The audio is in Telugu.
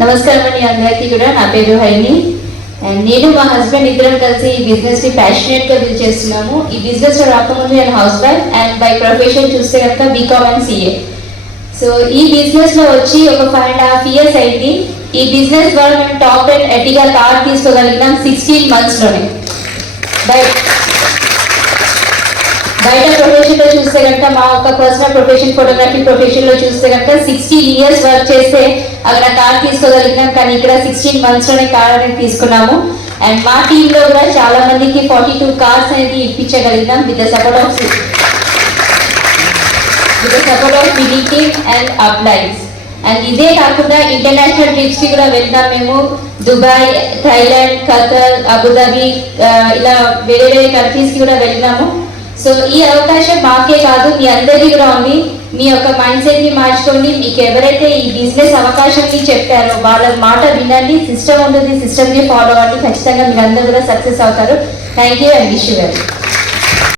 నమస్కారం అండి అందరికీ కూడా. నా పేరు హైని అండ్ నేను మా హస్బెండ్ ఇద్దరం కలిసి ఈ బిజినెస్ ని ప్యాషనేట్ గా బిల్డ్ చేస్తున్నాము. ఈ బిజినెస్ లో రాకముందు నేను house wife and by profession చూస్తే కనుక బీకామ్ అండ్ సిఏ. సో ఈ బిజినెస్ లో వచ్చి ఒక 5.5 years అయింది. ఈ బిజినెస్ ద్వారా మేము టాప్ 10 ఎర్టిగా కార్ తీసుకోగలిగినాం 16 months లోనే. బయట ప్రొఫెషన్ లో చూస్తే కనుక మా ఒక పర్సనల్ ప్రొఫెషన్ ఫోటోగ్రఫీ ప్రొఫెషన్ లో చూస్తే కనుక 16 years వర్క్ చేస్తే అక్కడ కార్ తీసుకోగలిగినాం. కానీ ఇక్కడ 16 months లోనే కార్ అనేది తీసుకున్నాము. అండ్ మా టీమ్ లో కూడా చాలా మందికి 42 కార్స్ అనేది ఇప్పించగలిగినాం with the support of mini team and appliances. And ఇదే కాకుండా ఇంటర్నేషనల్ ట్రిప్స్ కి కూడా వెళ్తాం మేము. దుబాయ్, థైలాండ్, ఖతర్, అబుదాబి, ఇలా వేరే వేరే కంట్రీస్ కి కూడా వెళ్ళినాము. సో ఈ అవకాశం మాకే కాదు మీ అందరికీ కూడా ఉంది. మీ యొక్క మైండ్ సెట్ ని మార్చుకోండి. మీకు ఎవరైతే ఈ బిజినెస్ అవకాశం చెప్పారో వాళ్ళ మాట వినండి. సిస్టమ్ ఉంటుంది, సిస్టమ్ ని ఫాలో అవ్వండి. ఖచ్చితంగా మీరు అందరూ కూడా సక్సెస్ అవుతారు. Thank you and wish you well.